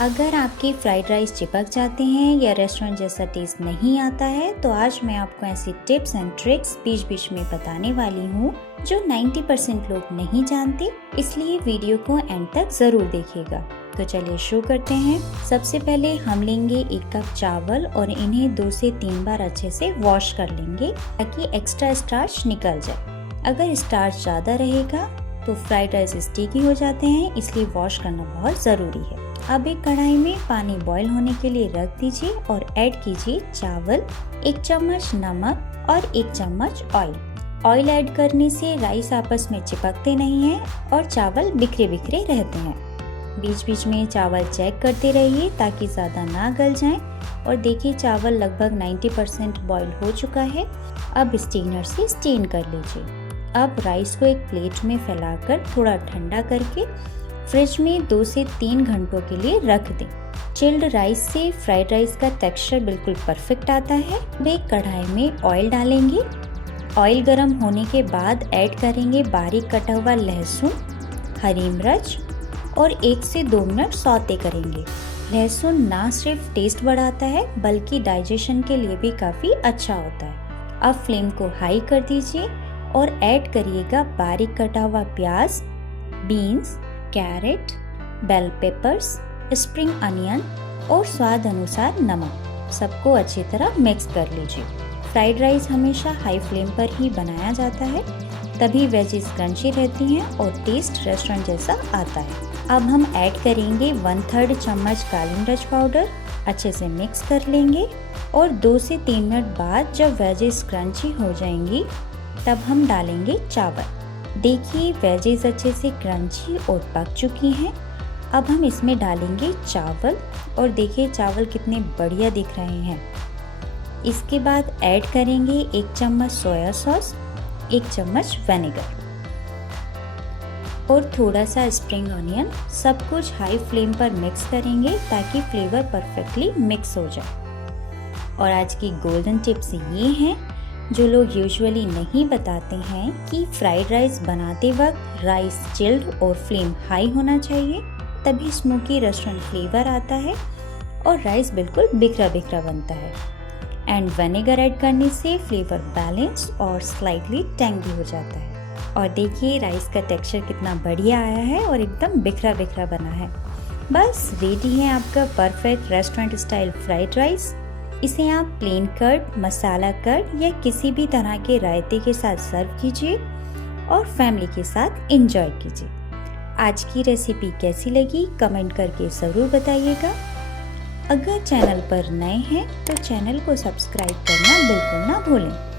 अगर आपके fried rice चिपक जाते हैं या रेस्टोरेंट जैसा टेस्ट नहीं आता है तो आज मैं आपको ऐसी टिप्स एंड ट्रिक्स बीच बीच में बताने वाली हूँ जो 90% लोग नहीं जानते, इसलिए वीडियो को एंड तक जरूर देखिएगा। तो चलिए शुरू करते हैं। सबसे पहले हम लेंगे 1 कप चावल और इन्हें 2 से 3 बार अच्छे से वॉश कर लेंगे ताकि एक्स्ट्रा स्टार्च निकल जाए। अगर स्टार्च ज़्यादा रहेगा तो फ्राइड राइस स्टिकी हो जाते हैं, इसलिए वॉश करना बहुत ज़रूरी है। अब एक कढ़ाई में पानी बॉईल होने के लिए रख दीजिए और ऐड कीजिए चावल, 1 चम्मच नमक और 1 चम्मच ऑयल। ऑयल ऐड करने से राइस आपस में चिपकते नहीं हैं और चावल बिखरे बिखरे रहते हैं। बीच बीच में चावल चेक करते रहिए ताकि ज़्यादा ना गल जाएं। और देखिए चावल लगभग 90% बॉईल हो चुका है। अब स्टेनर से स्टेन कर लीजिए। अब राइस को एक प्लेट में फैलाकर थोड़ा ठंडा करके फ्रिज में 2 से 3 घंटों के लिए रख दें। चिल्ड राइस से फ्राइड राइस का टेक्सचर बिल्कुल परफेक्ट आता है। अब एक कढ़ाई में ऑयल डालेंगे। ऑयल गर्म होने के बाद ऐड करेंगे बारीक कटा हुआ लहसुन, हरी मिर्च और 1 से 2 मिनट सौते करेंगे। लहसुन ना सिर्फ टेस्ट बढ़ाता है बल्कि डाइजेशन के लिए भी काफ़ी अच्छा होता है। अब फ्लेम को हाई कर दीजिए और ऐड करिएगा बारीक कटा हुआ प्याज, beans, carrot, bell peppers, spring onion और स्वाद अनुसार नमक। सबको अच्छी तरह मिक्स कर लीजिए। फ्राइड राइस हमेशा हाई फ्लेम पर ही बनाया जाता है, तभी वेजिस क्रंची रहती हैं और टेस्ट रेस्टोरेंट जैसा आता है। अब हम ऐड करेंगे 1/3 चम्मच काली मिर्च पाउडर, अच्छे से मिक्स कर लेंगे और 2 से 3 मिनट बाद जब वेजिस क्रंची हो जाएंगी तब हम डालेंगे चावल। देखिए वेजेस अच्छे से क्रंची और पक चुकी हैं। अब हम इसमें डालेंगे चावल और देखिए चावल कितने बढ़िया दिख रहे हैं। इसके बाद ऐड करेंगे 1 चम्मच सोया सॉस, 1 चम्मच विनेगर और थोड़ा सा स्प्रिंग ऑनियन। सब कुछ हाई फ्लेम पर मिक्स करेंगे ताकि फ्लेवर परफेक्टली मिक्स हो जाए। और आज की गोल्डन टिप्स ये हैं जो लोग यूजुअली नहीं बताते हैं कि फ्राइड राइस बनाते वक्त राइस चिल्ड और फ्लेम हाई होना चाहिए, तभी स्मोकी रेस्टोरेंट फ्लेवर आता है और राइस बिल्कुल बिखरा बिखरा बनता है। एंड विनेगर ऐड करने से फ्लेवर बैलेंस और स्लाइटली टैंगी हो जाता है। और देखिए राइस का टेक्सचर कितना बढ़िया आया है और एकदम बिखरा बिखरा बना है। बस रेडी है आपका perfect restaurant style fried rice. इसे आप प्लेन कर्ड, मसाला कर्ड या किसी भी तरह के रायते के साथ सर्व कीजिए और फैमिली के साथ एंजॉय कीजिए। आज की रेसिपी कैसी लगी कमेंट करके ज़रूर बताइएगा। अगर चैनल पर नए हैं तो चैनल को सब्सक्राइब करना बिल्कुल ना भूलें।